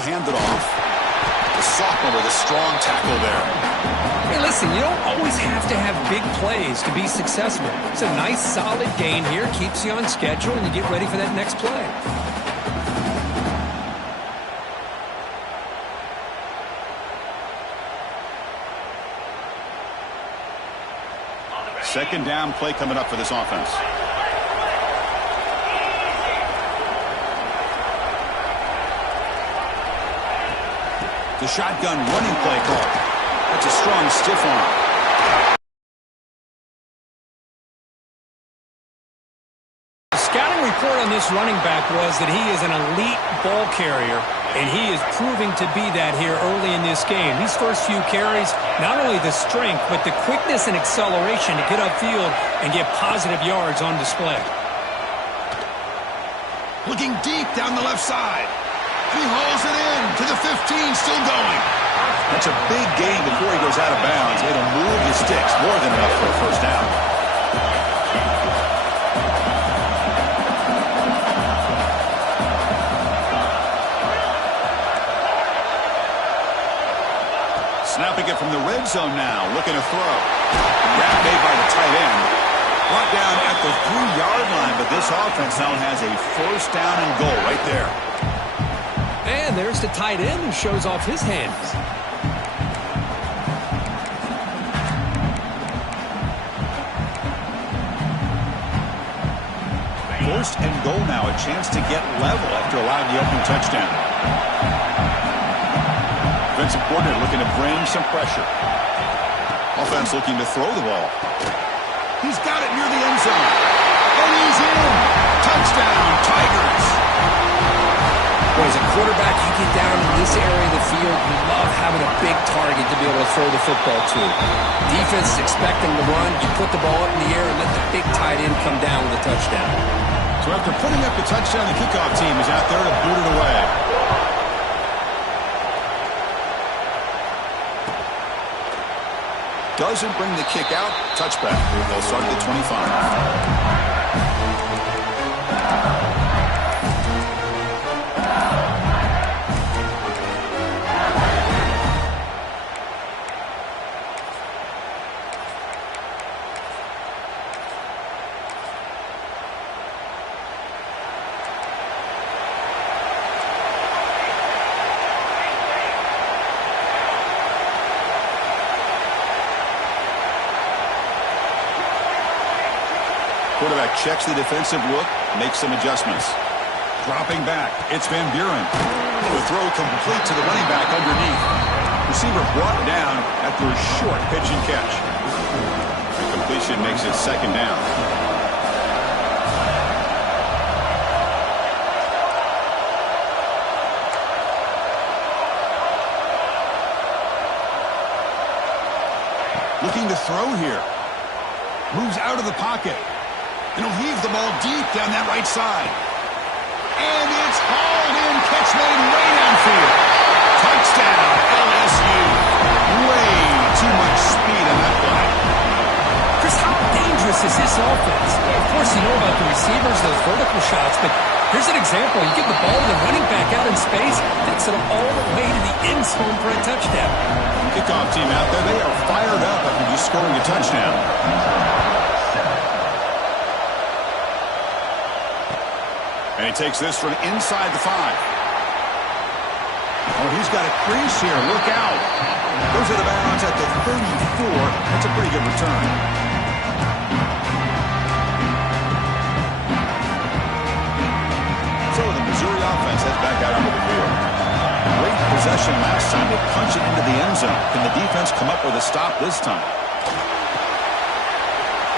He'll hand it off. The sophomore with a strong tackle there. Hey, listen, you don't always have to have big plays to be successful. It's a nice, solid gain here. Keeps you on schedule, and you get ready for that next play. Second down play coming up for this offense. The shotgun running play call. That's a strong stiff arm. The scouting report on this running back was that he is an elite ball carrier, and he is proving to be that here early in this game. These first few carries, not only the strength, but the quickness and acceleration to get upfield and get positive yards on display. Looking deep down the left side. He hauls it in to the 15, still going. That's a big gain before he goes out of bounds. It'll move the sticks, more than enough for a first down. Snapping it from the red zone now, looking to throw. Grab made by the tight end. Brought down at the 3-yard line, but this offense now has a first down and goal right there. And there's the tight end who shows off his hands. First and goal now, a chance to get level after allowing the opening touchdown. Defensive coordinator looking to bring some pressure. Offense looking to throw the ball. He's got it near the end zone. And he's in. Touchdown, Tigers. Well, as a quarterback, you get down in this area of the field, you love having a big target to be able to throw the football to. Defense is expecting to run. You put the ball up in the air and let the big tight end come down with a touchdown. So after putting up the touchdown, the kickoff team is out there to boot it away. Doesn't bring the kick out. Touchback. They'll start at the 25. Quarterback checks the defensive look, makes some adjustments. Dropping back, it's Van Buren. The throw complete to the running back underneath. Receiver brought down after a short pitch and catch. The completion makes it second down. Looking to throw here. Moves out of the pocket. And he'll heave the ball deep down that right side. And it's hauled in. Catch made way downfield. Touchdown, LSU. Way too much speed on that play. Chris, how dangerous is this offense? Of course, you know about the receivers, those vertical shots, but here's an example. You give the ball to the running back out in space, takes it all the way to the end zone for a touchdown. Kickoff team out there, they are fired up after just scoring a touchdown. And he takes this from inside the 5. Oh, he's got a crease here. Look out. Goes out of bounds at the 34. That's a pretty good return. So the Missouri offense heads back out onto the field. Great possession last time. They punch it into the end zone. Can the defense come up with a stop this time?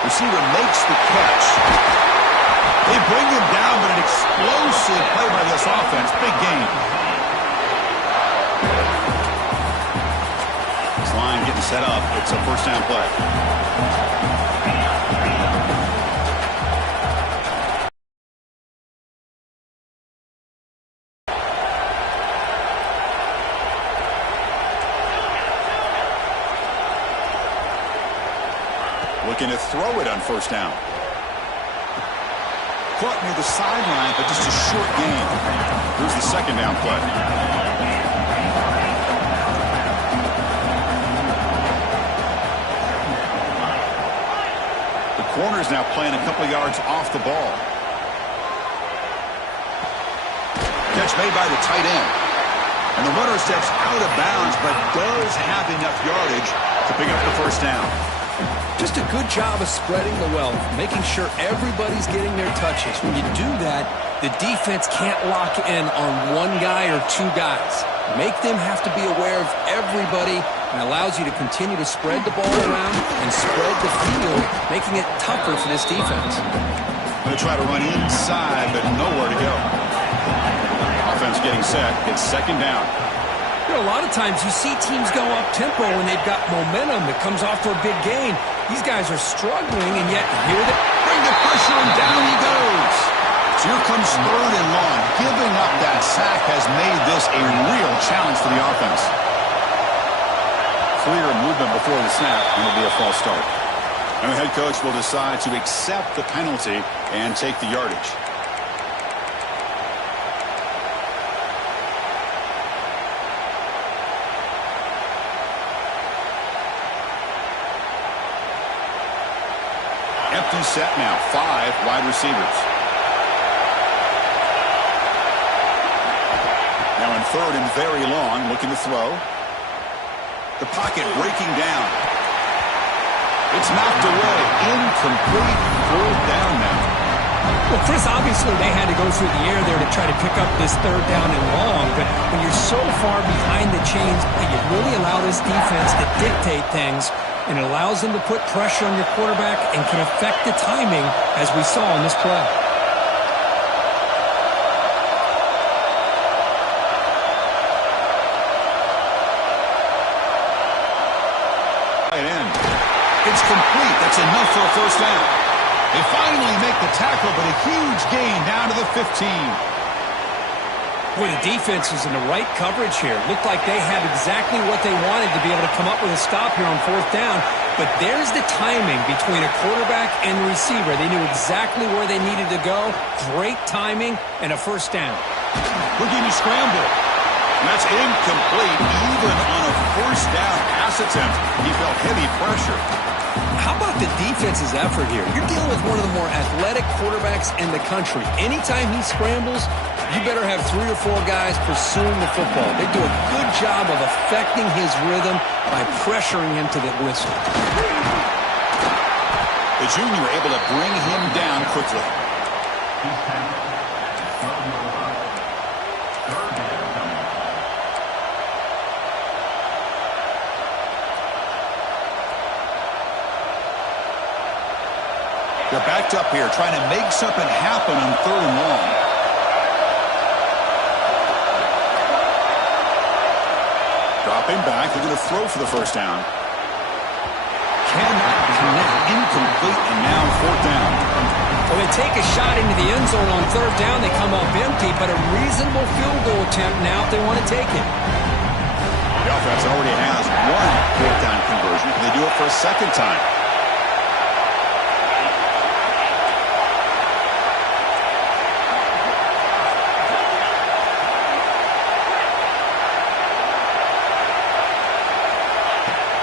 Receiver makes the catch. They bring him down, but an explosive play by this offense. Big game. This line getting set up. It's a first down play. Looking to throw it on first down. Caught near the sideline, but just a short gain. Here's the second down play. is now playing a couple of yards off the ball. Catch made by the tight end. And the runner steps out of bounds, but does have enough yardage to pick up the first down. Just a good job of spreading the wealth, making sure everybody's getting their touches. When you do that, the defense can't lock in on one guy or two guys. Make them have to be aware of everybody, and allows you to continue to spread the ball around and spread the field, making it tougher for this defense. Going to try to run inside, but nowhere to go. Offense getting set. It's second down. You know, a lot of times you see teams go up-tempo when they've got momentum that comes off for a big gain. These guys are struggling, and yet here they bring the pressure, and down he goes. So here comes third and long. Giving up that sack has made this a real challenge for the offense. Clear movement before the snap, and it'll be a false start. And the head coach will decide to accept the penalty and take the yardage. Empty set now. 5 wide receivers. Now in third and very long, looking to throw. The pocket breaking down. It's knocked away. Incomplete. Fourth down now. Well, Chris, obviously they had to go through the air there to try to pick up this third down and long, but when you're so far behind the chains, you really allow this defense to dictate things, and it allows them to put pressure on your quarterback and can affect the timing, as we saw in this play. It's complete. That's enough for a first down. They finally make the tackle, but a huge gain down to the 15. Boy, the defense was in the right coverage here. Looked like they had exactly what they wanted to be able to come up with a stop here on fourth down. But there's the timing between a quarterback and the receiver. They knew exactly where they needed to go. Great timing and a first down. Looking to scramble. And that's incomplete. Even on a first down pass attempt, he felt heavy pressure. How about the defense's effort here? You're dealing with one of the more athletic quarterbacks in the country. Anytime he scrambles, you better have 3 or 4 guys pursuing the football. They do a good job of affecting his rhythm by pressuring him to the whistle. The junior able to bring him down quickly. They're backed up here, trying to make something happen on third and long. Dropping back, they're going to throw for the first down. Cannot connect, incomplete, and now fourth down. Well, they take a shot into the end zone on third down. They come up empty, but a reasonable field goal attempt now if they want to take it. The offense already has one fourth down conversion. Can they do it for a second time?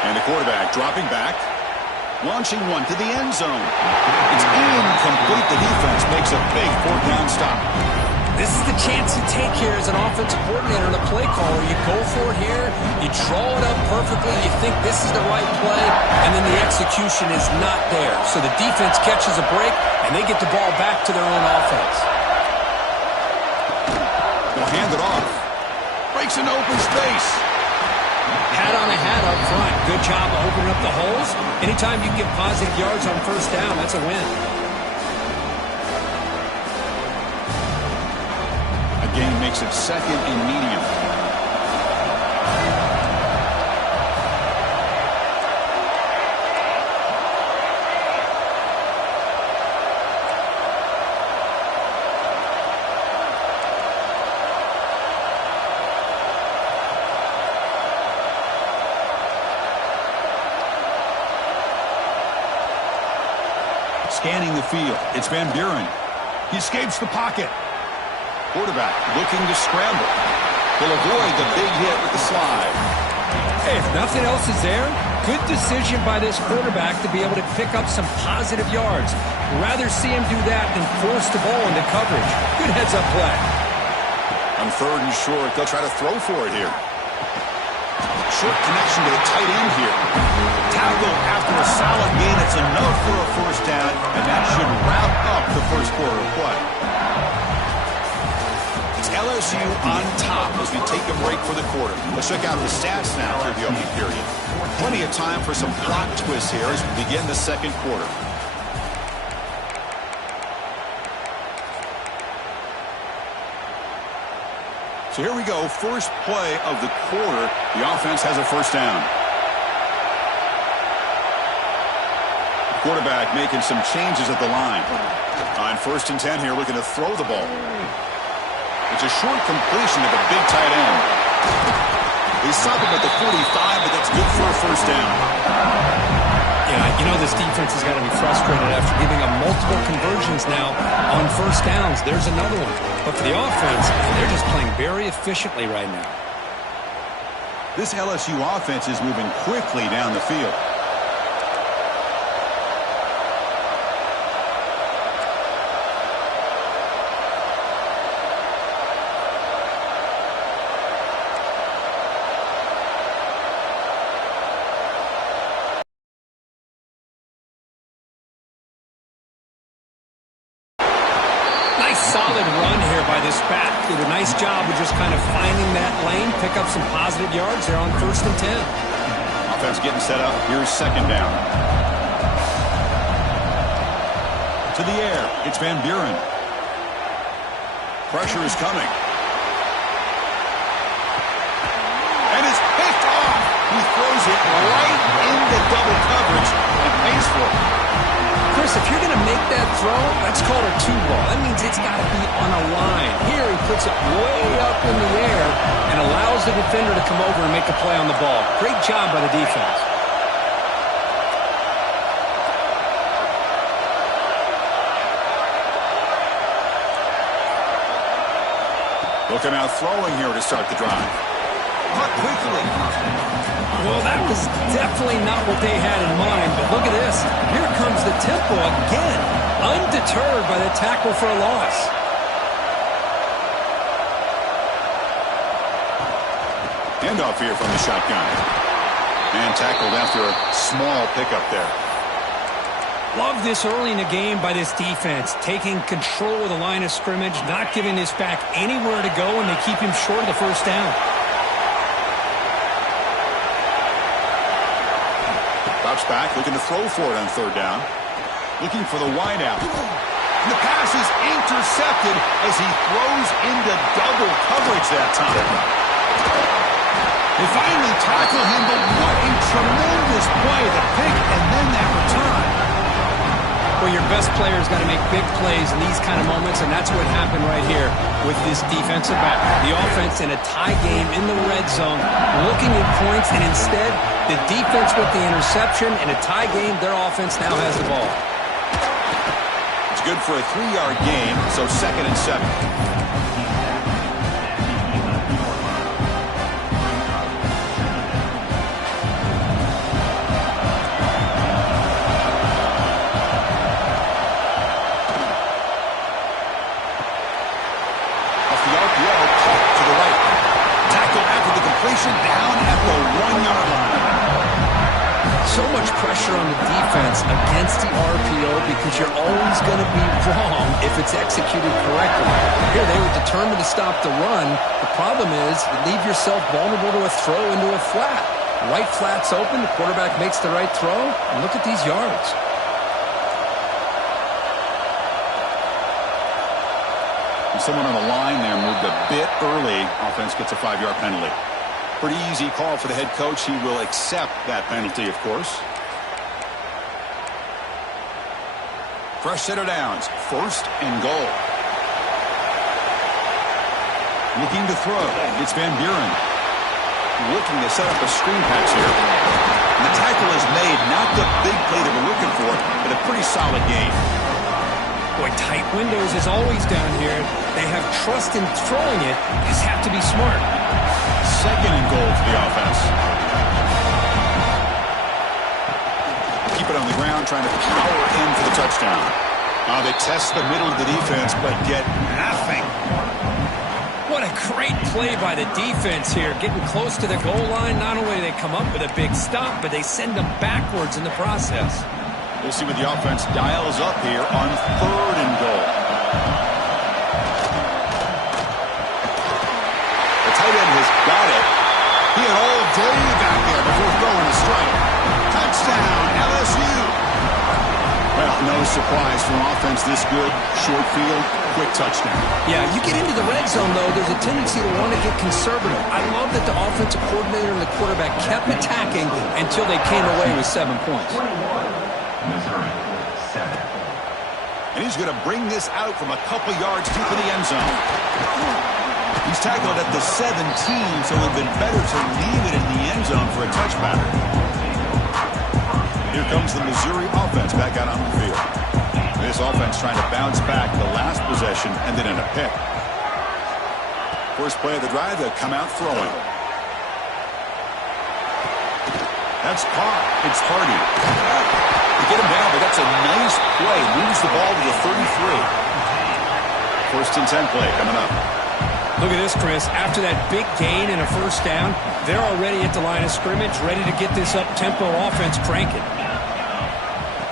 And the quarterback dropping back, launching one to the end zone. It's incomplete. The defense makes a big fourth down stop. This is the chance you take here as an offensive coordinator and a play caller. You go for it here, you draw it up perfectly, you think this is the right play, and then the execution is not there. So the defense catches a break, and they get the ball back to their own offense. They'll hand it off. Breaks into open space. Hat on a hat up front. Good job of opening up the holes. Anytime you can get positive yards on first down, that's a win. A gain makes it second and medium. Scanning the field. It's Van Buren. He escapes the pocket. Quarterback looking to scramble. He'll avoid the big hit with the slide. Hey, if nothing else is there, Good decision by this quarterback to be able to pick up some positive yards. Rather see him do that than force the ball into coverage. Good heads-up play. On 3rd and short, they'll try to throw for it here. Short connection to the tight end here. Tackle after a solid gain. It's enough for a first down, and that should wrap up the first quarter of play. It's LSU on top as we take a break for the quarter. Let's check out the stats now for the opening period. Plenty of time for some plot twists here as we begin the second quarter. So here we go, first play of the quarter. The offense has a first down. The quarterback making some changes at the line. On 1st and 10 here, looking to throw the ball. It's a short completion to the big tight end. They stop him at the 45, but that's good for a first down. Yeah, you know this defense has got to be frustrated after giving up multiple conversions now on first downs. There's another one. But for the offense, they're just playing very efficiently right now. This LSU offense is moving quickly down the field. Solid run here by this back. Did a nice job of just kind of finding that lane, pick up some positive yards there on 1st and 10. Offense getting set up. Here's 2nd down. To the air. It's Van Buren. Pressure is coming. And it's picked off. He throws it right into double coverage and pays for it. Chris, if you're going to make that throw, that's called a 2-ball. That means it's got to be on a line. Here he puts it way up in the air and allows the defender to come over and make a play on the ball. Great job by the defense. Looking out throwing here to start the drive. Cut quickly. Well, that was definitely not what they had in mind, but look at this. Here comes the tempo again, undeterred by the tackle for a loss. Handoff here from the shotgun. And tackled after a small pickup there. Love this early in the game by this defense, taking control of the line of scrimmage, not giving this back anywhere to go, and they keep him short of the first down. Back, looking to throw for it on 3rd down. Looking for the wideout. And the pass is intercepted as he throws into double coverage that time. They finally tackle him, but what a tremendous play. The pick and then that return. Well, your best player's got to make big plays in these kind of moments, and that's what happened right here with this defensive back. The offense in a tie game in the red zone, looking at points, and instead, the defense with the interception. In a tie game, their offense now has the ball. It's good for a 3-yard gain, so 2nd and 7. Down at the 1-yard line. So much pressure on the defense against the RPO because you're always going to be wrong if it's executed correctly. Here they were determined to stop the run. The problem is you leave yourself vulnerable to a throw into a flat. Right flat's open, the quarterback makes the right throw, and look at these yards. Someone on the line there moved a bit early. Offense gets a 5-yard penalty. Pretty easy call for the head coach. He will accept that penalty, of course. Fresh set of downs. 1st and goal. Looking to throw. It's Van Buren. Looking to set up a screen pass here. And the tackle is made. Not the big play that we're looking for, but a pretty solid game. Boy, tight windows is always down here. They have trust in throwing it. Just have to be smart. 2nd and goal for the offense. trying to power in for the touchdown. They test the middle of the defense, but get nothing. What a great play by the defense here. Getting close to the goal line, not only do they come up with a big stop, but they send them backwards in the process. We'll see what the offense dials up here on 3rd and goal. The tight end has got it. He had all day back there before throwing a strike. Touchdown, LSU. Well, no surprise for an offense this good. Short field, quick touchdown. Yeah, you get into the red zone, though, there's a tendency to want to get conservative. I love that the offensive coordinator and the quarterback kept attacking until they came away with 7 points. And he's going to bring this out from a couple yards deep in the end zone. He's tackled at the 17, so it would have been better to leave it in the end zone for a touchback. Here comes the Missouri offense back out on the field. This offense trying to bounce back the last possession and then in a pick. First play of the drive, they'll come out throwing. That's caught. It's Hardy. They get him down, but that's a nice play. Moves the ball to the 33. 1st and 10 play coming up. Look at this, Chris. After that big gain and a first down, they're already at the line of scrimmage, ready to get this up-tempo offense cranking.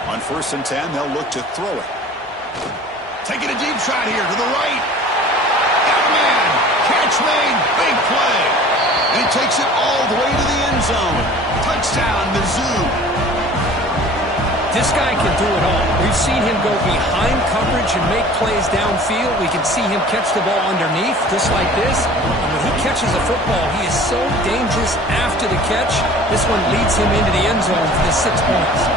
On 1st and 10, they'll look to throw it. Taking a deep shot here to the right. Got a man. Catch made. Big play. And he takes it all the way to the end zone. Touchdown, Mizzou. This guy can do it all. We've seen him go behind coverage and make plays downfield. We can see him catch the ball underneath, just like this. And when he catches a football, he is so dangerous after the catch. This one leads him into the end zone for the 6 points.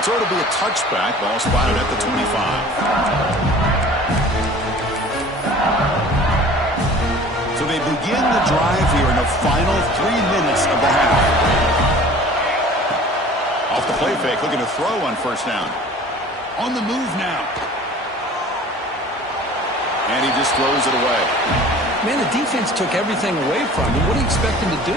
So it'll be a touchback. Ball spotted at the 25. So they begin the drive here in the final 3 minutes of the half. Off the play fake, looking to throw on 1st down. On the move now. And he just throws it away. Man, the defense took everything away from him. What do you expect him to do?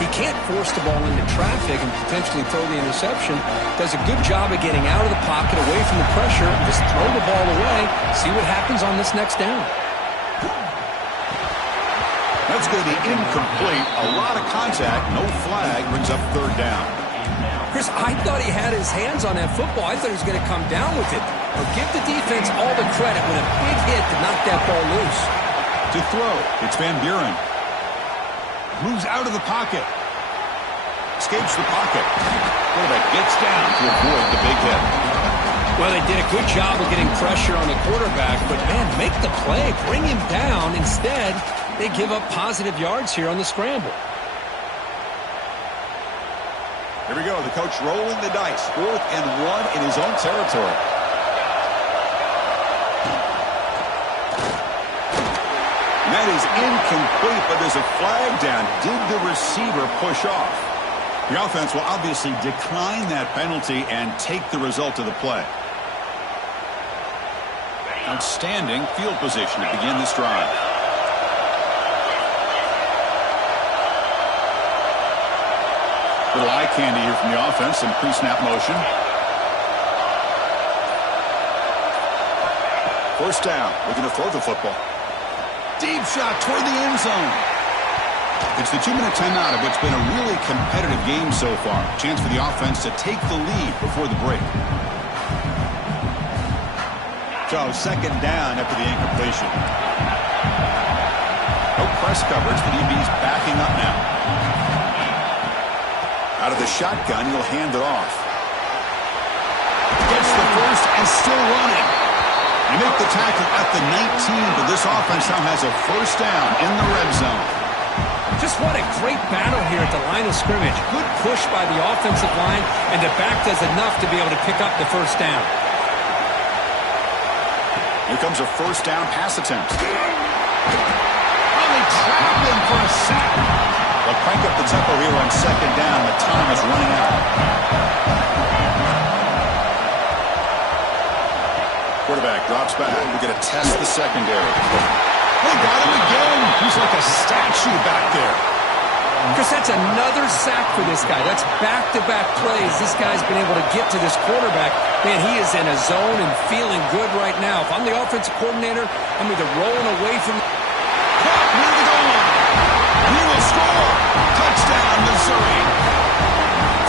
He can't force the ball into traffic and potentially throw the interception. Does a good job of getting out of the pocket, away from the pressure, and just throw the ball away. See what happens on this next down. That's going to be incomplete. A lot of contact. No flag. Brings up 3rd down. Chris, I thought he had his hands on that football. I thought he was going to come down with it. But give the defense all the credit with a big hit to knock that ball loose. To throw, it's Van Buren. Moves out of the pocket. Escapes the pocket. Quarterback gets down to avoid the big hit. Well, they did a good job of getting pressure on the quarterback, but, man, make the play. Bring him down. Instead, they give up positive yards here on the scramble. Here we go. The coach rolling the dice. 4th and 1 in his own territory. And that is incomplete, but there's a flag down. Did the receiver push off? The offense will obviously decline that penalty and take the result of the play. Outstanding field position to begin this drive. Little eye candy here from the offense. Some pre-snap motion. 1st down. Looking to throw the football. Deep shot toward the end zone. It's the 2-minute timeout of what's been a really competitive game so far. Chance for the offense to take the lead before the break. So 2nd down after the incompletion. No press coverage. The DB's backing up now. Out of the shotgun, he'll hand it off. Gets the first and still running. They make the tackle at the 19, but this offense now has a 1st down in the red zone. Just what a great battle here at the line of scrimmage. Good push by the offensive line, and the back does enough to be able to pick up the 1st down. Here comes a 1st down pass attempt. They trap him for a sack. They'll crank up the tempo here on 2nd down. The time is running out. Quarterback drops back. We're going to test the secondary. They got him again. He's like a statue back there. Chris, that's another sack for this guy. That's back-to-back plays. This guy's been able to get to this quarterback. Man, he is in a zone and feeling good right now. If I'm the offensive coordinator, I'm either rolling away from... Caught near the goal line. He will score. Touchdown, Missouri.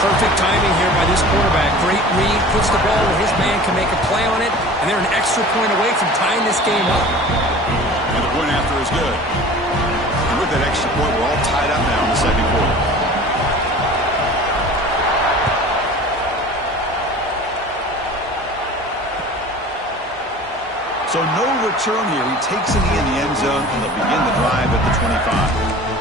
Perfect timing here by this quarterback. Great read, puts the ball where his man can make a play on it, and they're an extra point away from tying this game up. And the point after is good. And with that extra point, we're all tied up now in the second quarter. So no return here. He takes it in the end zone, and they'll begin the drive at the 25.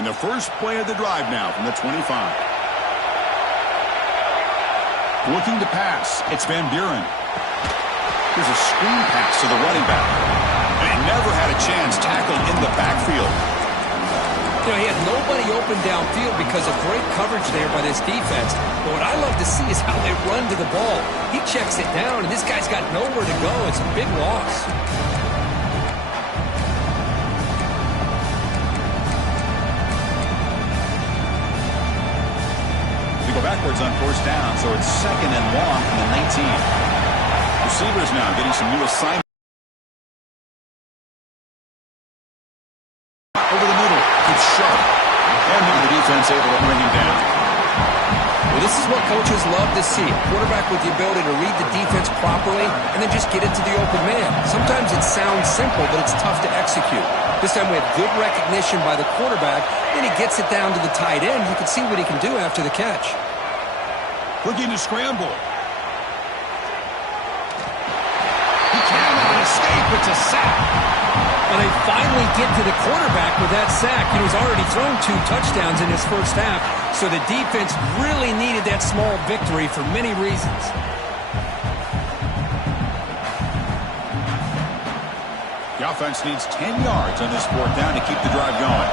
And the first play of the drive now from the 25. Looking to pass. It's Van Buren. Here's a screen pass to the running back. And he never had a chance tackled in the backfield. You know, he had nobody open downfield because of great coverage there by this defense. But what I love to see is how they run to the ball. He checks it down, and this guy's got nowhere to go. It's a big loss. Go backwards on first down, so it's 2nd and long from the 19. Receivers now getting some new assignments. Over the middle, it's sharp. And now the defense able to bring him down. Well, this is what coaches love to see. A quarterback with the ability to read the defense properly and then just get it to the open man. Sometimes it sounds simple, but it's tough to execute. This time we have good recognition by the quarterback, and he gets it down to the tight end. You can see what he can do after the catch. Looking to scramble. He cannot escape. It's a sack. Well, they finally get to the quarterback with that sack. He's already thrown 2 touchdowns in his first half, so the defense really needed that small victory for many reasons. The offense needs 10 yards on this 4th down to keep the drive going.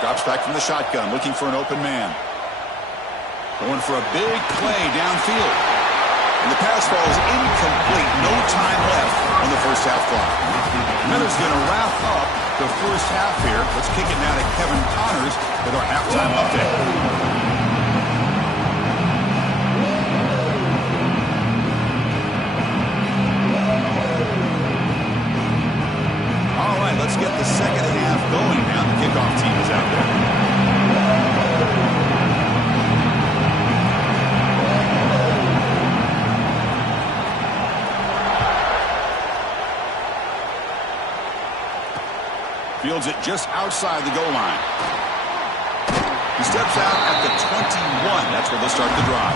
Drops back from the shotgun, looking for an open man. Going for a big play downfield. And the pass falls incomplete. No time left on the first half clock. Miller's going to wrap up the first half here. Let's kick it now to Kevin Connors with our halftime update. All right, let's get the second half going now. The kickoff team is out there. Fields it just outside the goal line. He steps out at the 21. That's where they'll start the drive.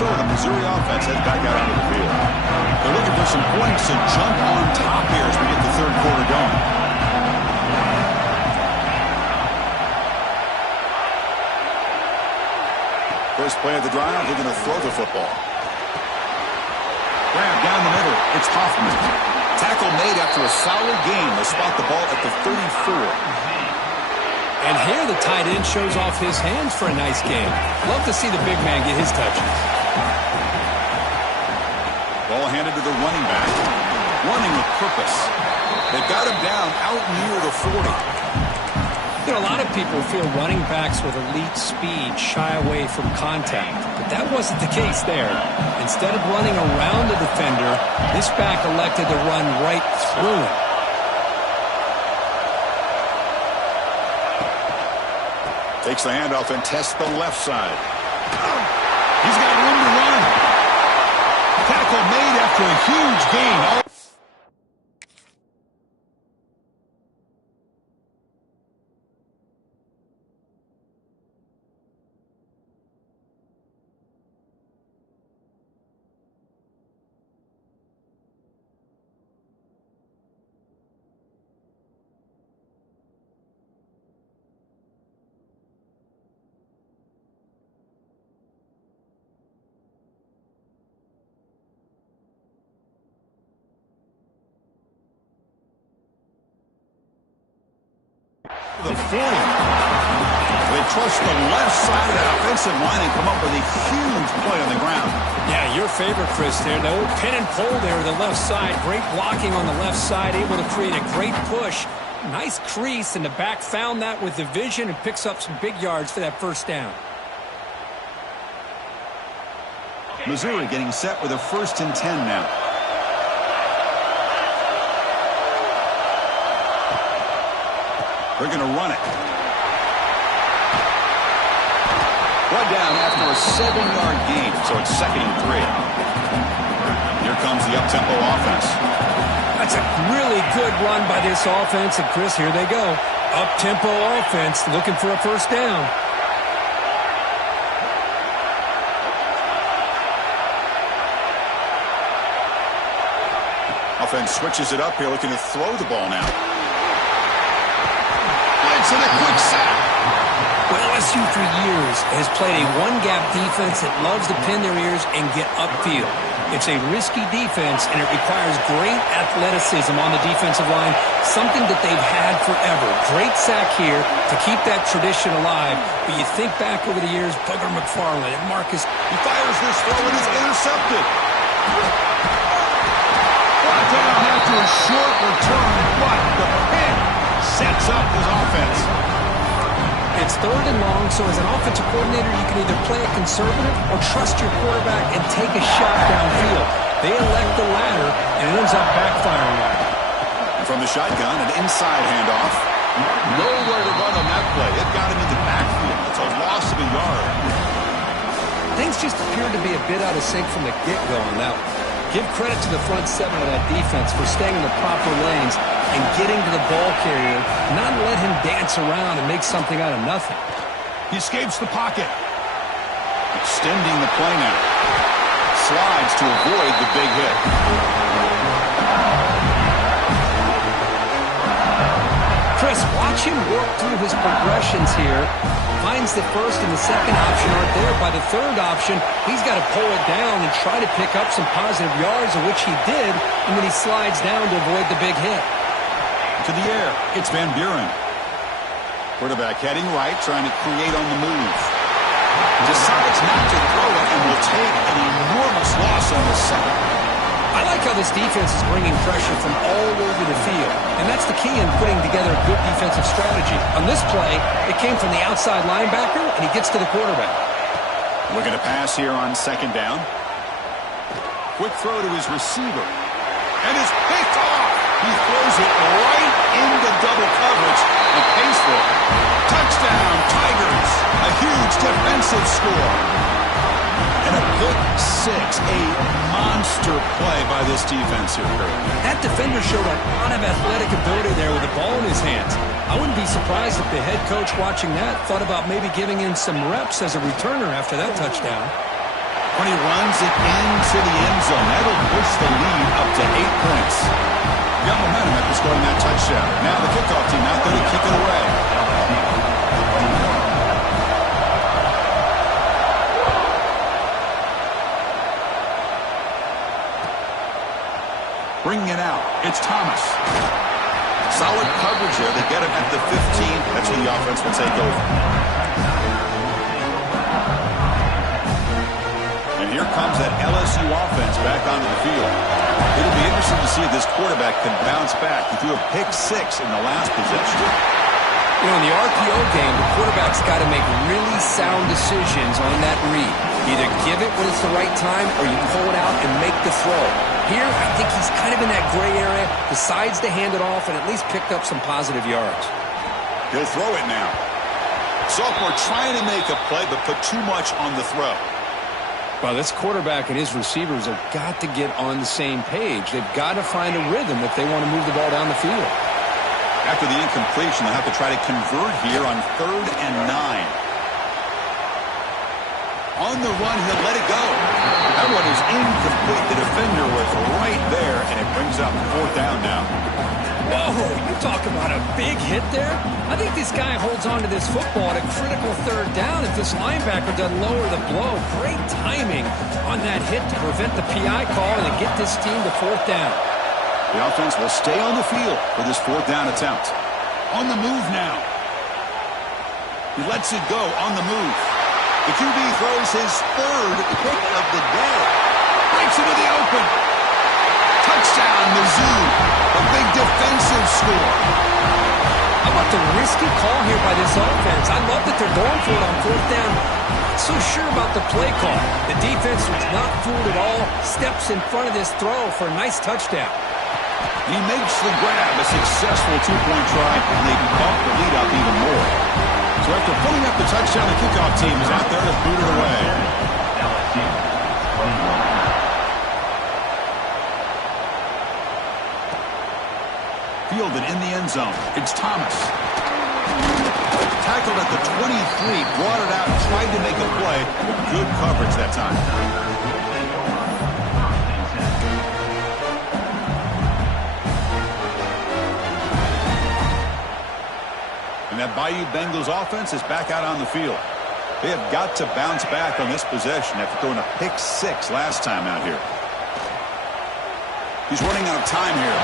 So the Missouri offense heads back out onto the field. They're looking for some points to jump on top here as we get the third quarter going. First play of the drive, they're going to throw the football. Grab down the middle. It's Hoffman. Tackle made after a solid gain. They spot the ball at the 34. And here the tight end shows off his hands for a nice game. Love to see the big man get his touches. Ball handed to the running back. Running with purpose. They've got him down out near the 40. You know, a lot of people feel running backs with elite speed shy away from contact, but that wasn't the case there. Instead of running around the defender, this back elected to run right through him. Takes the handoff and tests the left side. He's got room to run. Tackle made after a huge gain. The 40. They trust the left side of that offensive line and come up with a huge play on the ground. Yeah, your favorite, Chris, there. The old pin and pull there, the left side. Great blocking on the left side, able to create a great push. Nice crease, and the back found that with the vision and picks up some big yards for that first down. Missouri getting set with a 1st and 10 now. They're going to run it. One down after a 7-yard gain, so it's 2nd and 3. Here comes the up-tempo offense. That's a really good run by this offense, and Chris, here they go. Up-tempo offense looking for a first down. Offense switches it up here, looking to throw the ball now. It's in a quick sack. Well, LSU for years has played a one-gap defense that loves to pin their ears and get upfield. It's a risky defense, and it requires great athleticism on the defensive line, something that they've had forever. Great sack here to keep that tradition alive. But you think back over the years, Booger McFarland and Marcus. He fires this throw and it's intercepted. Brought down after a short return, but the pick sets up his offense. It's 3rd and long, so as an offensive coordinator, you can either play it conservative or trust your quarterback and take a shot downfield. They elect the latter, and it ends up backfiring on them. From the shotgun, an inside handoff. Nowhere to run on that play. It got him in the backfield. It's a loss of a yard. Things just appeared to be a bit out of sync from the get-go on that one. Give credit to the front 7 of that defense for staying in the proper lanes and getting to the ball carrier, not let him dance around and make something out of nothing. He escapes the pocket. Extending the play now. Slides to avoid the big hit. Chris, watch him work through his progressions here. Finds the first and the second option aren't there. By the third option, he's got to pull it down and try to pick up some positive yards, of which he did, and then he slides down to avoid the big hit. To the air, it's Van Buren. Quarterback heading right, trying to create on the move. Decides not to throw it and will take an enormous loss on the second. I like how this defense is bringing pressure from all over the field, and that's the key in putting together a good defensive strategy. On this play, it came from the outside linebacker, and he gets to the quarterback. Looking to pass here on 2nd down. Quick throw to his receiver. And it's picked off. He throws it right into double coverage and pays for it. Touchdown, Tigers. A huge defensive score. And a pick 6, a monster play by this defense here. That defender showed a lot of athletic ability there with the ball in his hands. I wouldn't be surprised if the head coach watching that thought about maybe giving in some reps as a returner after that touchdown. When he runs it into the end zone, that'll push the lead up to 8 points. Got momentum after scoring that touchdown. Now the kickoff team out there to kick it away. Bringing it out, it's Thomas. Solid coverage here. They get him at the 15. That's when the offense will take over. And here comes that LSU offense back onto the field. It'll be interesting to see if this quarterback can bounce back. He threw a pick 6 in the last possession. You know, in the RPO game, the quarterback's got to make really sound decisions on that read. Either give it when it's the right time or you pull it out and make the throw. Here, I think he's kind of in that gray area, decides to hand it off and at least picked up some positive yards. He'll throw it now. Sophomore trying to make a play but put too much on the throw. Well, this quarterback and his receivers have got to get on the same page. They've got to find a rhythm if they want to move the ball down the field. After the incompletion, they'll have to try to convert here on 3rd and 9. On the run, he'll let it go. That one is incomplete. The defender was right there, and it brings up 4th down now. Whoa, you talk about a big hit there. I think this guy holds on to this football at a critical 3rd down if this linebacker doesn't lower the blow. Great timing on that hit to prevent the PI call and to get this team to 4th down. The offense will stay on the field for this 4th down attempt. On the move now. He lets it go on the move. The QB throws his third pick of the day. Breaks into the open. Touchdown, Mizzou. A big defensive score. How about the risky call here by this offense? I love that they're going for it on fourth down. Not so sure about the play call. The defense was not fooled at all. Steps in front of this throw for a nice touchdown. He makes the grab, a successful two-point try, and they bump the lead up even more. So after pulling up the touchdown, the kickoff team is out there to boot it away. Fielded in the end zone. It's Thomas. Tackled at the 23, brought it out, tried to make a play. Good coverage that time. And that Bayou Bengals offense is back out on the field. They have got to bounce back on this possession after throwing a pick-6 last time out here. He's running out of time here.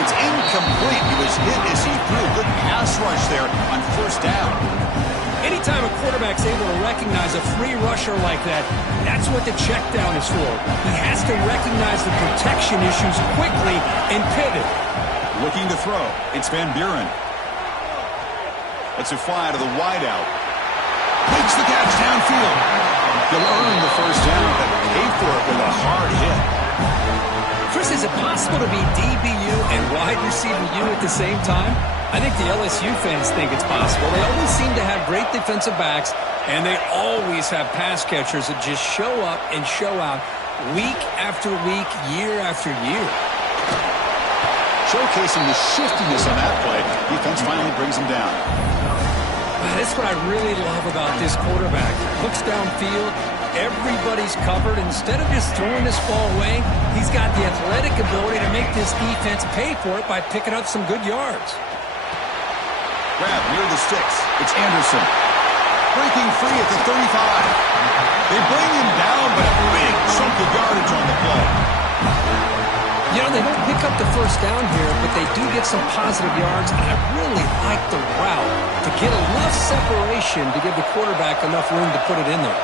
It's incomplete. He was hit as he threw a good pass rush there on first down. Anytime a quarterback's able to recognize a free rusher like that, that's what the check down is for. He has to recognize the protection issues quickly and pivot. Looking to throw. It's Van Buren. Lets it fly to the wideout. Makes the catch downfield. He'll earn the first down, but pay for it with a hard hit. Chris, is it possible to be DBU and wide receiver U at the same time? I think the LSU fans think it's possible. They always seem to have great defensive backs, and they always have pass catchers that just show up and show out week after week, year after year. Showcasing the shiftiness on that play, defense finally brings him down. That's what I really love about this quarterback. Looks downfield. Everybody's covered. Instead of just throwing this ball away, he's got the athletic ability to make this defense pay for it by picking up some good yards. Grab near the sticks. It's Anderson. Breaking free at the 35. They bring him down, but a big chunk of yardage on the play. You know, they don't pick up the first down here, but they do get some positive yards, and I really like the route to get enough separation to give the quarterback enough room to put it in there.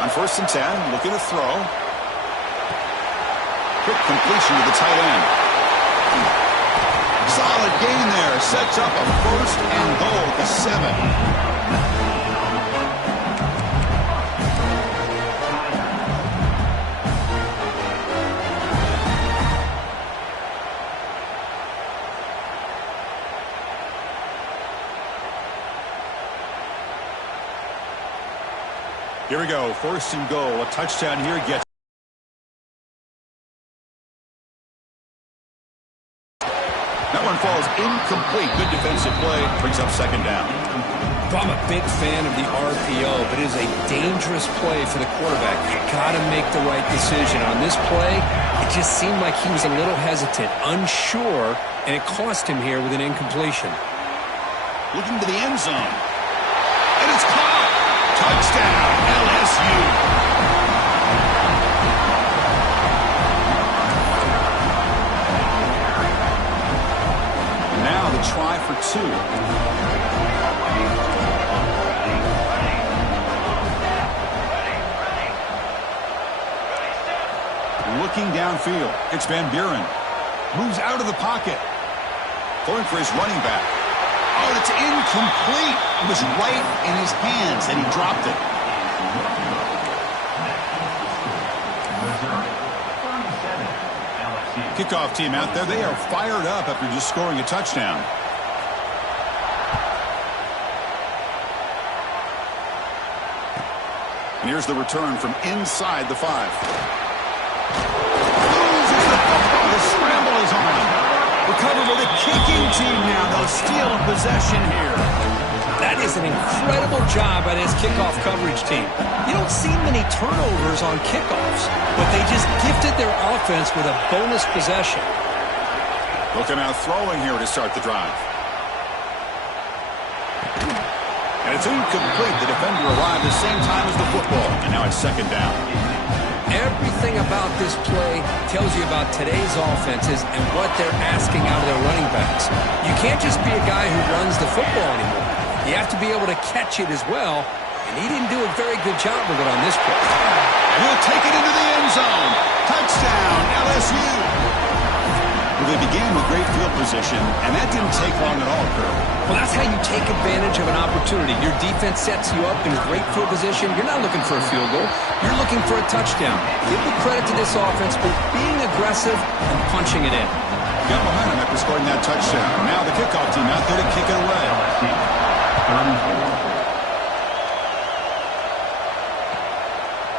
On 1st and 10, looking to throw. Quick completion to the tight end. Solid gain there. Sets up a 1st and goal to 7. Here we go. 1st and goal. A touchdown here gets. That one falls incomplete. Good defensive play. Brings up 2nd down. I'm a big fan of the RPO, but it is a dangerous play for the quarterback. You got to make the right decision. On this play, it just seemed like he was a little hesitant, unsure, and it cost him here with an incompletion. Looking to the end zone. And it's caught. Touchdown, LSU. Now the try for 2. Looking downfield. It's Van Buren. Moves out of the pocket. Going for his running back. Oh, it's incomplete. It was right in his hands, and he dropped it. Kickoff team out there. They are fired up after just scoring a touchdown. And here's the return from inside the 5. Loses the football. The scramble is on. Recovered with a kicking team now. They'll steal possession here. That is an incredible job by this kickoff coverage team. You don't see many turnovers on kickoffs, but they just gifted their offense with a bonus possession. Looking out throwing here to start the drive. And it's incomplete. The defender arrived the same time as the football, and now it's 2nd down. Everything about this play tells you about today's offenses and what they're asking out of their running backs. You can't just be a guy who runs the football anymore. You have to be able to catch it as well, and he didn't do a very good job of it on this play. He'll take it into the end zone. Touchdown, LSU. Well, they began with great field position, and that didn't take long at all, Kirk. Well, that's how you take advantage of an opportunity. Your defense sets you up in great field position. You're not looking for a field goal. You're looking for a touchdown. Give the credit to this offense for being aggressive and punching it in. Got momentum after scoring that touchdown. Now the kickoff team out there to kick it away.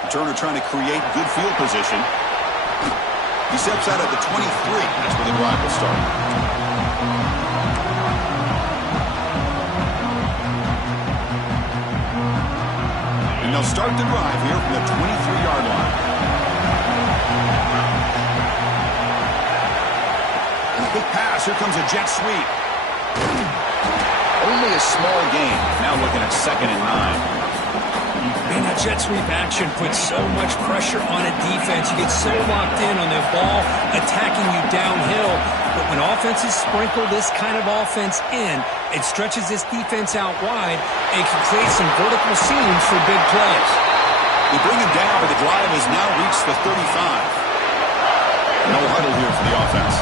Turner trying to create good field position. He steps out at the 23. That's where the drive will start. And they'll start the drive here from the 23-yard line. Big pass. Here comes a jet sweep. Only a small gain. Now looking at 2nd and 9. Man, that jet sweep action puts so much pressure on a defense. You get so locked in on the ball attacking you downhill. But when offenses sprinkle this kind of offense in, it stretches this defense out wide and can create some vertical seams for big plays. They bring him down, but the drive has now reached the 35. No huddle here for the offense.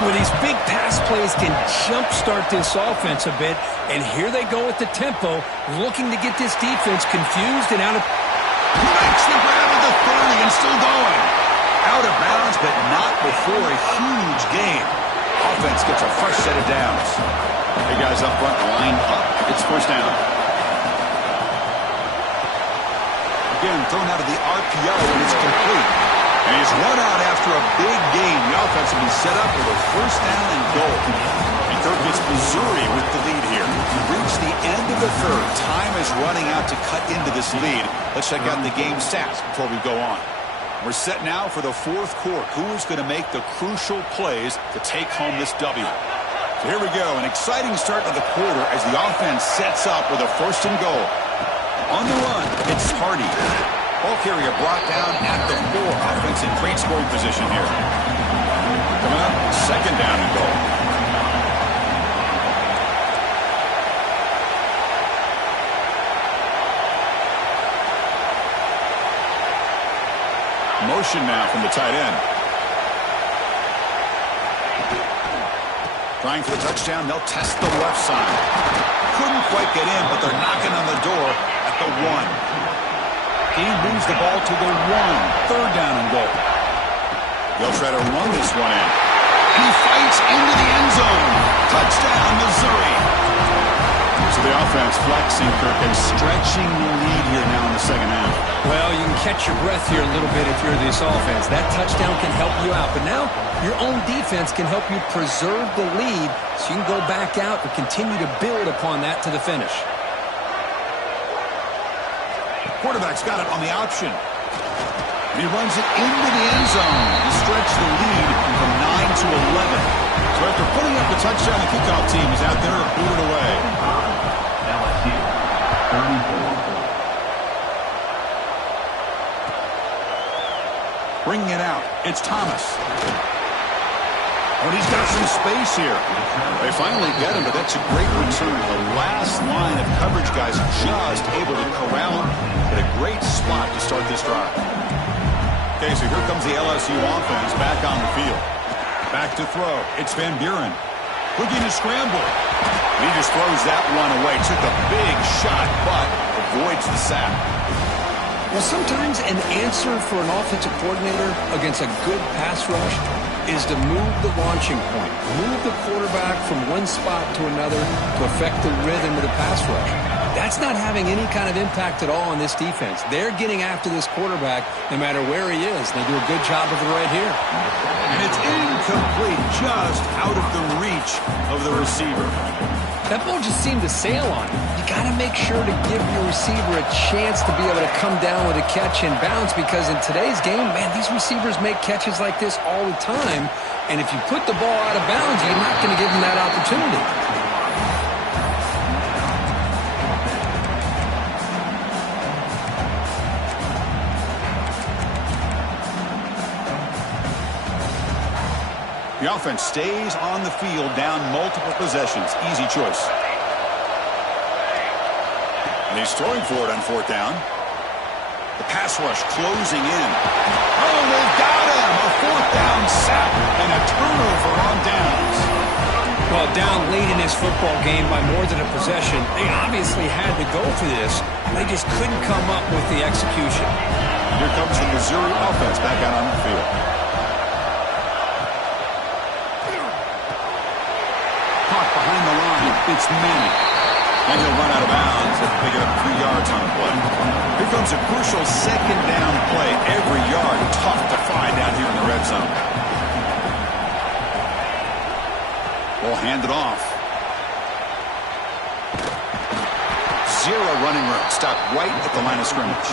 Well, these big pass plays can jumpstart this offense a bit, and here they go with the tempo, looking to get this defense confused and out of... He makes the grab at the 30 and still going. Out of bounds, but not before a huge gain. Offense gets a fresh set of downs. Hey, guys up front, line up. It's first down. Again, thrown out of the RPO, and it's complete. And he's run out after a big gain. The offense will be set up with a first down and goal. And Kirk gets Missouri with the lead here. We reach the end of the third. Time is running out to cut into this lead. Let's check out the game stats before we go on. We're set now for the fourth quarter. Who is going to make the crucial plays to take home this W? So here we go. An exciting start to the quarter as the offense sets up with a first and goal. On the run, it's Hardy. Ball carrier brought down at the 4. Offense in great scoring position here. Coming up, 2nd down and goal. Motion now from the tight end. Trying for the touchdown, they'll test the left side. Couldn't quite get in, but they're knocking on the door at the 1. He moves the ball to the 1. 3rd down and goal. They'll try to run this one in. He fights into the end zone. Touchdown, Missouri. So the offense flexing, Kirk, and stretching the lead here now in the second half. Well, you can catch your breath here a little bit if you're this offense. That touchdown can help you out. But now your own defense can help you preserve the lead so you can go back out and continue to build upon that to the finish. Quarterback's got it on the option. And he runs it into the end zone to stretch the lead from 9 to 11. So after putting up the touchdown, the kickoff team is out there to boot it away. LSU, 34. Bringing it out, it's Thomas. Oh, and he's got some space here. They finally get him, but that's a great return. The last line of coverage guys just able to corral him at a great spot to start this drive. Okay, so here comes the LSU offense back on the field. Back to throw. It's Van Buren. Looking to scramble. And he just throws that one away. Took a big shot, but avoids the sack. Well, sometimes an answer for an offensive coordinator against a good pass rush is to move the launching point, move the quarterback from one spot to another to affect the rhythm of the pass rush. That's not having any kind of impact at all on this defense. They're getting after this quarterback no matter where he is. They do a good job of it right here. And it's incomplete, just out of the reach of the receiver. That ball just seemed to sail on him. You got to make sure to give your receiver a chance to be able to come down with a catch and bounce, because in today's game, man, these receivers make catches like this all the time. And if you put the ball out of bounds, you're not going to give them that opportunity. The offense stays on the field, down multiple possessions. Easy choice. he's throwing for it on fourth down. The pass rush closing in. Oh, they've got him. A fourth down sack and a turnover on downs. Well, down late in this football game by more than a possession, they obviously had to go for this. They just couldn't come up with the execution. Here comes the Missouri offense back out on the field. Caught behind the line. It's Manning. And he'll run out of bounds if they get up 3 yards on the play. Here comes a crucial second down play. Every yard tough to find down here in the red zone. Ball handed off. Zero running room. Stopped right at the line of scrimmage.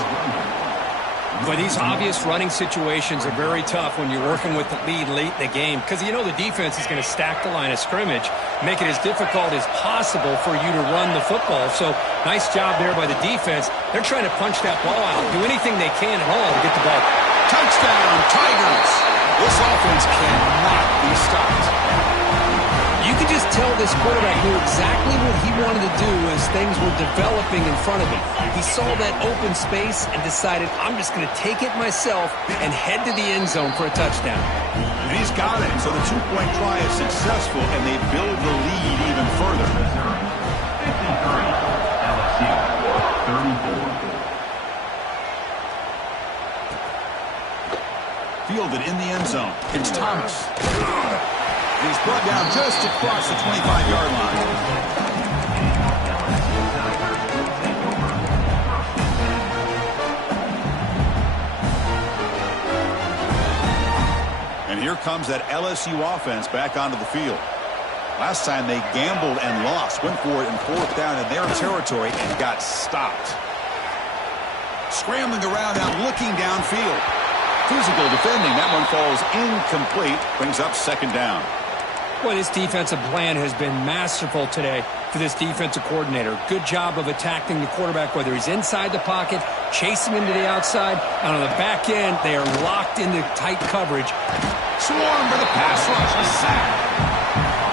But these obvious running situations are very tough when you're working with the lead late in the game because you know the defense is going to stack the line of scrimmage, make it as difficult as possible for you to run the football. So nice job there by the defense. They're trying to punch that ball out, do anything they can at all to get the ball. Touchdown, Tigers! This offense cannot be stopped. You could just tell this quarterback knew exactly what he wanted to do as things were developing in front of him. He saw that open space and decided, I'm just going to take it myself and head to the end zone for a touchdown. And he's got it, so the two-point try is successful, and they build the lead even further. 53, LSU 34. Fielded in the end zone. It's Thomas. He's brought down just across the 25-yard line. And here comes that LSU offense back onto the field. Last time they gambled and lost, went for it in fourth down in their territory and got stopped. Scrambling around now, looking downfield. Physical defending. That one falls incomplete. Brings up second down. Boy, this defensive plan has been masterful today for this defensive coordinator. Good job of attacking the quarterback, whether he's inside the pocket, chasing him to the outside, and on the back end, they are locked into tight coverage. Swarm for the pass rush, a sack.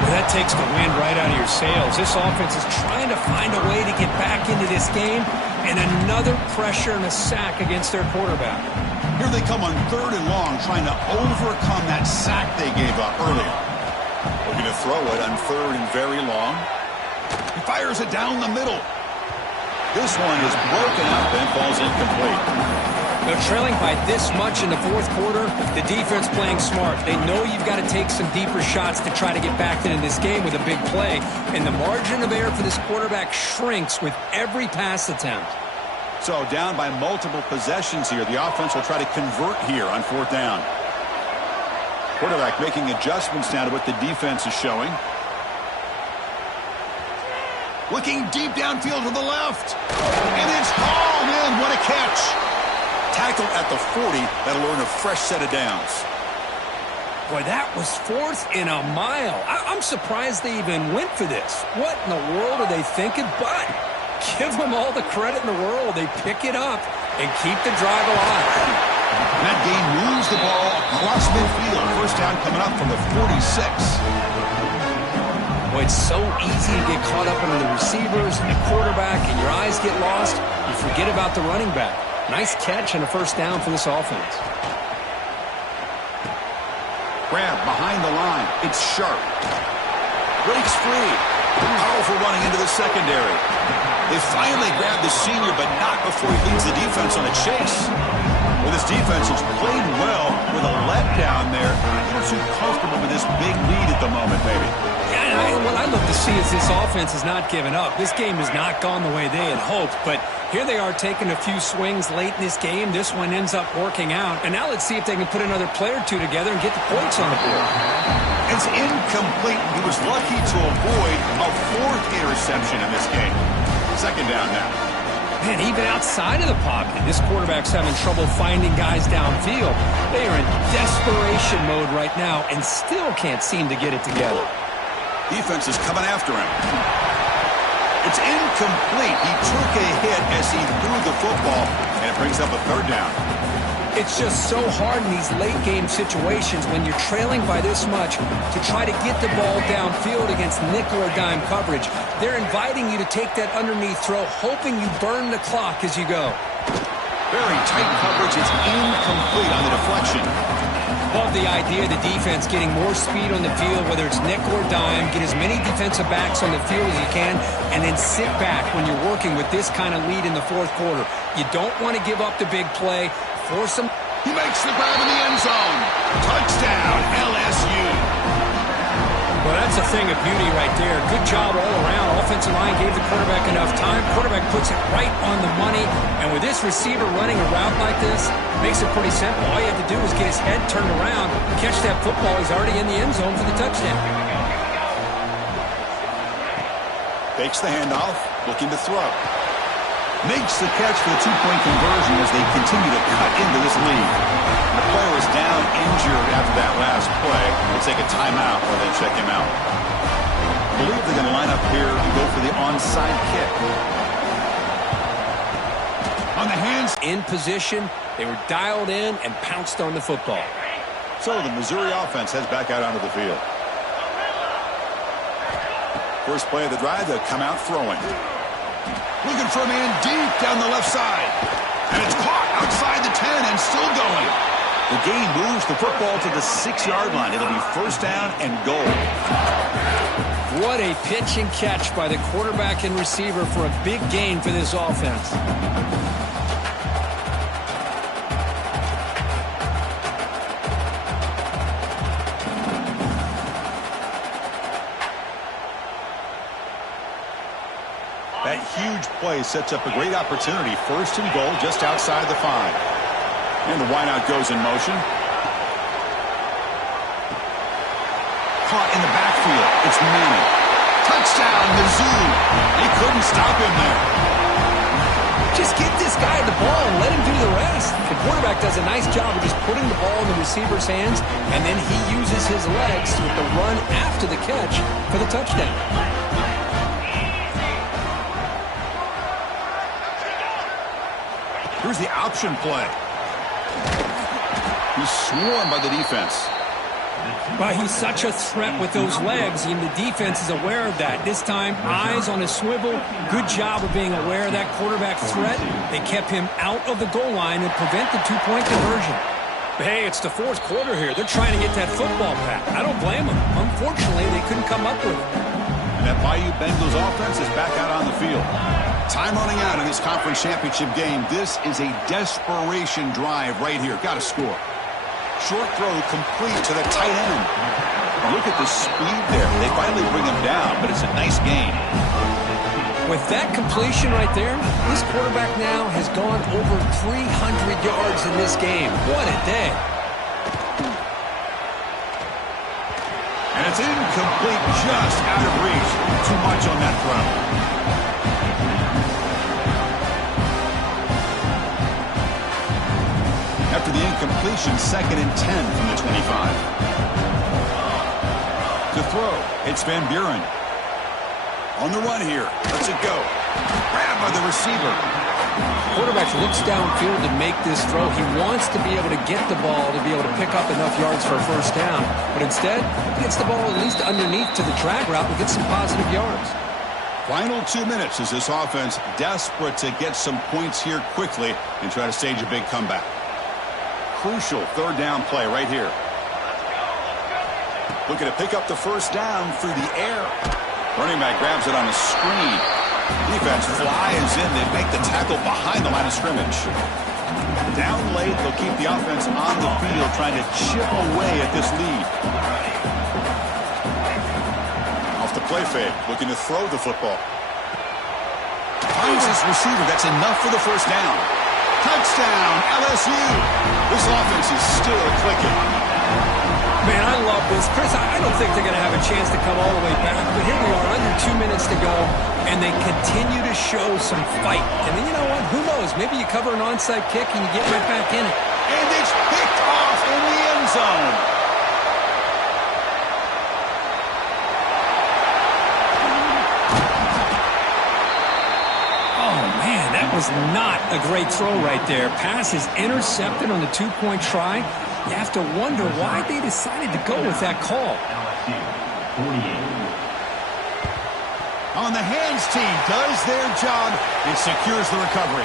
Well, that takes the wind right out of your sails. This offense is trying to find a way to get back into this game, and another pressure and a sack against their quarterback. Here they come on third and long, trying to overcome that sack they gave up earlier. Looking to throw it on third and very long. He fires it down the middle. This one is broken up and falls incomplete. They're trailing by this much in the fourth quarter. The defense playing smart. They know you've got to take some deeper shots to try to get back into this game with a big play. And the margin of error for this quarterback shrinks with every pass attempt. So down by multiple possessions here. The offense will try to convert here on fourth down. Quarterback making adjustments now to what the defense is showing. Looking deep downfield to the left. And it's hauled in. What a catch. Tackled at the 40. That'll earn a fresh set of downs. Boy, that was fourth in a mile. I'm surprised they even went for this. What in the world are they thinking? But give them all the credit in the world. They pick it up and keep the drive alive. That game moves the ball across midfield. First down coming up from the 46. Well, it's so easy to get caught up in the receivers and the quarterback, and your eyes get lost. You forget about the running back. Nice catch and a first down for this offense. Grab behind the line. It's Sharp. Breaks free. Powerful running into the secondary. They finally grab the senior, but not before he leads the defense on a chase. Well, this defense has played well with a letdown there. A little too comfortable with this big lead at the moment, maybe. Yeah, what I look to see is this offense has not given up. This game has not gone the way they had hoped, but here they are taking a few swings late in this game. This one ends up working out, and now let's see if they can put another play or two together and get the points on the board. It's incomplete. He was lucky to avoid a fourth interception in this game. Second down now. Man, even outside of the pocket, this quarterback's having trouble finding guys downfield. They are in desperation mode right now and still can't seem to get it together. Defense is coming after him. It's incomplete. He took a hit as he threw the football, and it brings up a third down. It's just so hard in these late-game situations when you're trailing by this much to try to get the ball downfield against nickel or dime coverage. They're inviting you to take that underneath throw, hoping you burn the clock as you go. Very tight coverage. It's incomplete on the deflection. Love the idea of the defense getting more speed on the field, whether it's nickel or dime. Get as many defensive backs on the field as you can, and then sit back when you're working with this kind of lead in the fourth quarter. You don't want to give up the big play. Force them. He makes the grab in the end zone. Touchdown, LSU. Well, that's a thing of beauty right there. Good job all around. Offensive line gave the quarterback enough time. Quarterback puts it right on the money. And with this receiver running a route like this, makes it pretty simple. All you have to do is get his head turned around, catch that football. He's already in the end zone for the touchdown. Fakes the handoff, looking to throw. Makes the catch for the two-point conversion as they continue to cut into this lead. The player was down injured after that last play. They take a timeout while they check him out. I believe they're going to line up here and go for the onside kick. On the hands. In position, they were dialed in and pounced on the football. So the Missouri offense heads back out onto the field. First play of the drive, they'll come out throwing. Looking for a man deep down the left side. And it's caught outside the 10 and still going. The game moves the football to the 6-yard line. It'll be first down and goal. What a pitch and catch by the quarterback and receiver for a big gain for this offense. That huge play sets up a great opportunity. First and goal just outside the 5. And the wideout goes in motion. Caught in the backfield. It's Manning. Touchdown, Mizzou. They couldn't stop him there. Just get this guy the ball and let him do the rest. The quarterback does a nice job of just putting the ball in the receiver's hands, and then he uses his legs with the run after the catch for the touchdown. Here's the option play. He's swarmed by the defense. But he's such a threat with those legs, and the defense is aware of that. This time, eyes on a swivel. Good job of being aware of that quarterback threat. They kept him out of the goal line and prevent the two-point conversion. But hey, it's the fourth quarter here. They're trying to get that football back. I don't blame them. Unfortunately, they couldn't come up with it. And that Bayou Bengals offense is back out on the field. Time running out in this conference championship game. This is a desperation drive right here. Got to score. Short throw complete to the tight end. Look at the speed there. They finally bring him down, but it's a nice gain. With that completion right there, this quarterback now has gone over 300 yards in this game. What a day. And it's incomplete, just out of reach. Too much on that throw. After the incompletion, 2nd and 10 from the 25. To throw, it's Van Buren. On the run here. Let's it go. Grabbed by the receiver. Quarterback looks downfield to make this throw. He wants to be able to get the ball to be able to pick up enough yards for a first down. But instead, he gets the ball at least underneath to the drag route and gets some positive yards. Final 2 minutes as this offense desperate to get some points here quickly and try to stage a big comeback. Crucial third down play right here. Looking to pick up the first down through the air. Running back grabs it on a screen. Defense flies in. They make the tackle behind the line of scrimmage. Down late, they'll keep the offense on the field trying to chip away at this lead. Off the play fake, looking to throw the football. Finds this receiver. That's enough for the first down. Touchdown, LSU. This offense is still clicking. Man, I love this. Chris, I don't think they're going to have a chance to come all the way back, but here we are, under 2 minutes to go, and they continue to show some fight. And then, you know what? Who knows? Maybe you cover an onside kick and you get right back in it. And it's picked off in the end zone. Oh, man, that was not a A great throw right there. Pass is intercepted on the two-point try. You have to wonder why they decided to go with that call. On the hands team does their job and secures the recovery.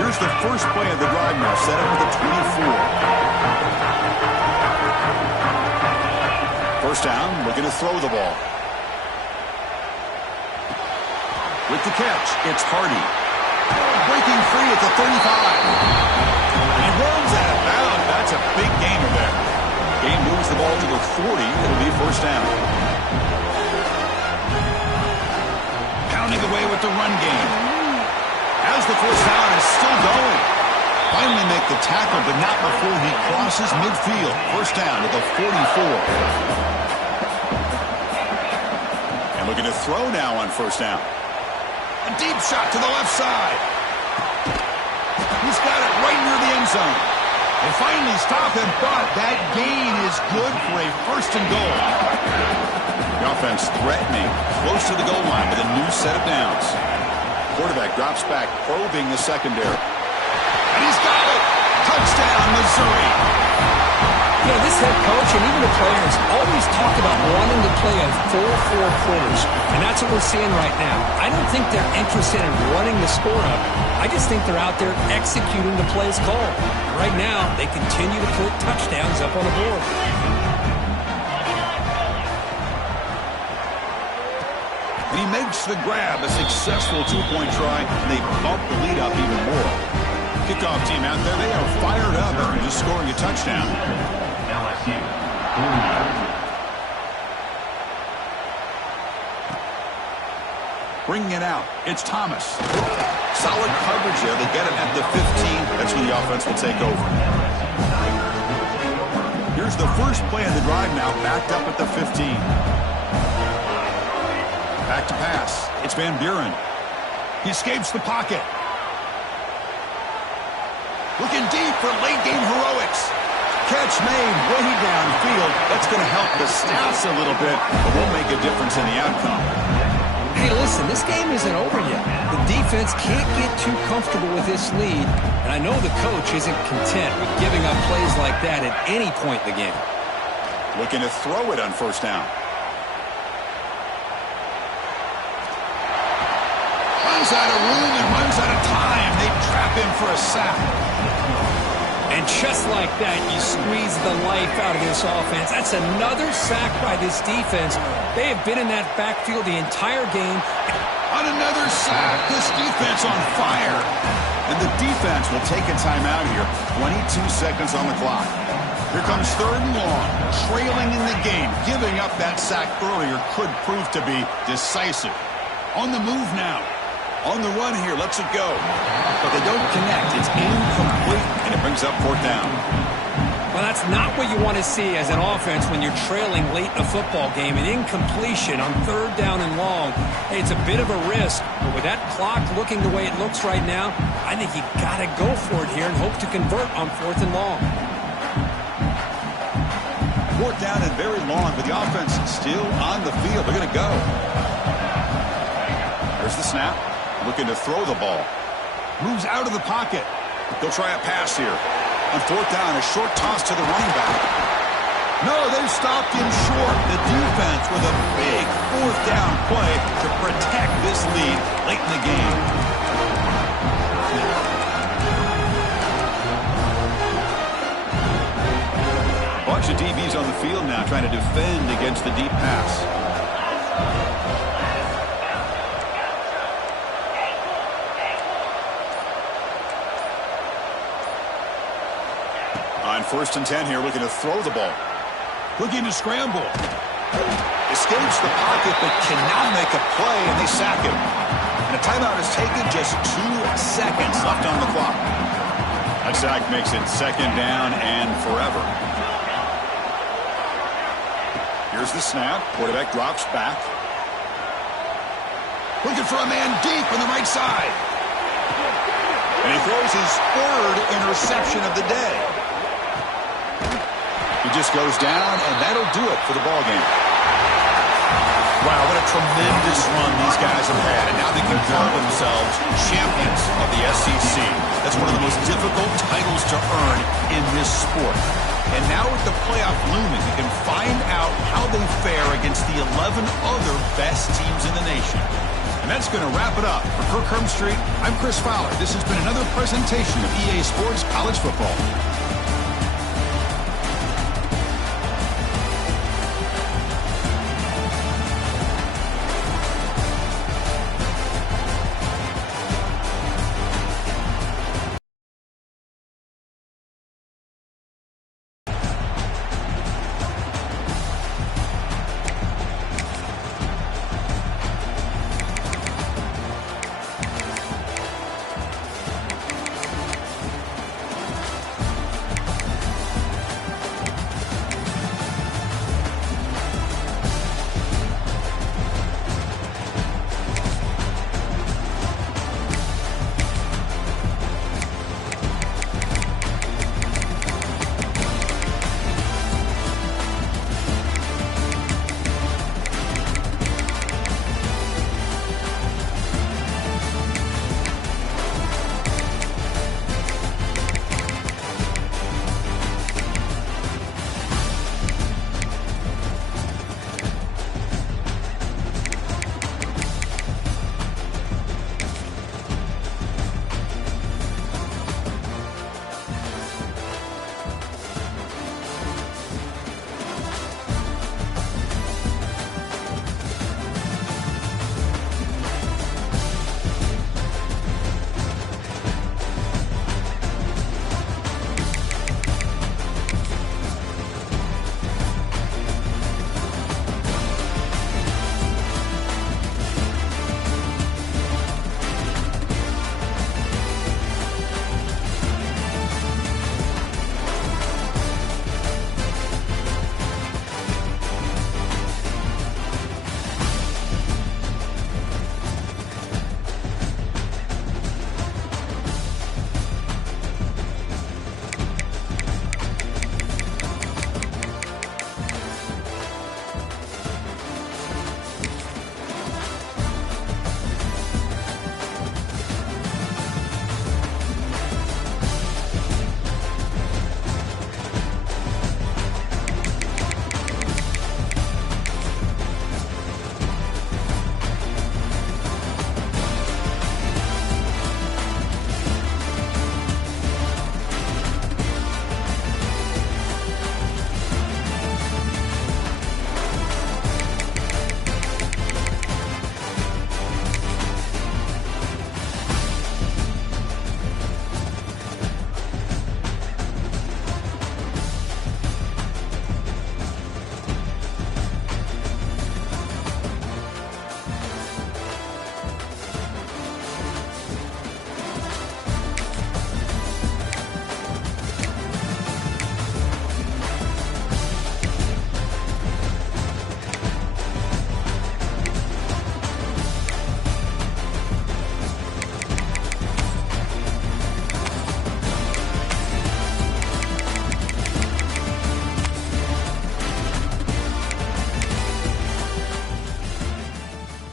Here's the first play of the drive now, set up at the 24. First down, looking to throw the ball. With the catch, it's Hardy. Breaking free at the 35. He runs out of bounds. That's a big gainer there. Game moves the ball to the 40. It'll be first down. Pounding away with the run game. As the first down is still going. Finally make the tackle, but not before he crosses midfield. First down at the 44. And looking to throw now on first down. A deep shot to the left side. He's got it right near the end zone. They finally stop him, but that gain is good for a first and goal. The offense threatening, close to the goal line with a new set of downs. Quarterback drops back, probing the secondary. And he's got it. Touchdown, Missouri. You know, this head coach and even the players always talk about wanting to play a 4-4 quarters, and that's what we're seeing right now. I don't think they're interested in running the score up. I just think they're out there executing the plays called. Right now, they continue to put touchdowns up on the board. And he makes the grab, a successful two-point try, and they bump the lead up even more. Kickoff team out there, they are fired up and just scoring a touchdown. Bringing it out, it's Thomas. Solid coverage there. They get him at the 15. That's when the offense will take over. Here's the first play of the drive now, backed up at the 15. Back to pass. It's Van Buren. He escapes the pocket. Looking deep for late-game heroics. Catch made way downfield. That's going to help the stats a little bit, but won't make a difference in the outcome. Hey, listen, this game isn't over yet. The defense can't get too comfortable with this lead, and I know the coach isn't content with giving up plays like that at any point in the game. Looking to throw it on first down. Runs out of room and runs out of time. They trap him for a sack. And just like that, you squeeze the life out of this offense. That's another sack by this defense. They have been in that backfield the entire game. On another sack, this defense on fire. And the defense will take a timeout here. 22 seconds on the clock. Here comes third and long. Trailing in the game. Giving up that sack earlier could prove to be decisive. On the move now. On the run here, lets it go. But they don't connect. It's incomplete, and it brings up fourth down. Well, that's not what you want to see as an offense when you're trailing late in a football game. An incompletion on third down and long. Hey, it's a bit of a risk, but with that clock looking the way it looks right now, I think you got to go for it here and hope to convert on fourth and long. Fourth down and very long, but the offense still on the field. They're going to go. There's the snap. Looking to throw the ball. Moves out of the pocket. They'll try a pass here. On fourth down, a short toss to the running back. No, they've stopped him short. The defense with a big fourth down play to protect this lead late in the game. Bunch of DBs on the field now trying to defend against the deep pass. On first and 10 here, looking to throw the ball. Looking to scramble. Escapes the pocket, but cannot make a play, and they sack him. And a timeout is taken, just 2 seconds left on the clock. That sack makes it second down and forever. Here's the snap. Quarterback drops back. Looking for a man deep on the right side. And he throws his third interception of the day. He just goes down, and that'll do it for the ballgame. Wow, what a tremendous run these guys have had, and now they can call themselves champions of the SEC. That's one of the most difficult titles to earn in this sport. And now with the playoff looming, you can find out how they fare against the 11 other best teams in the nation. And that's going to wrap it up. For Kirk Street, I'm Chris Fowler. This has been another presentation of EA Sports College Football.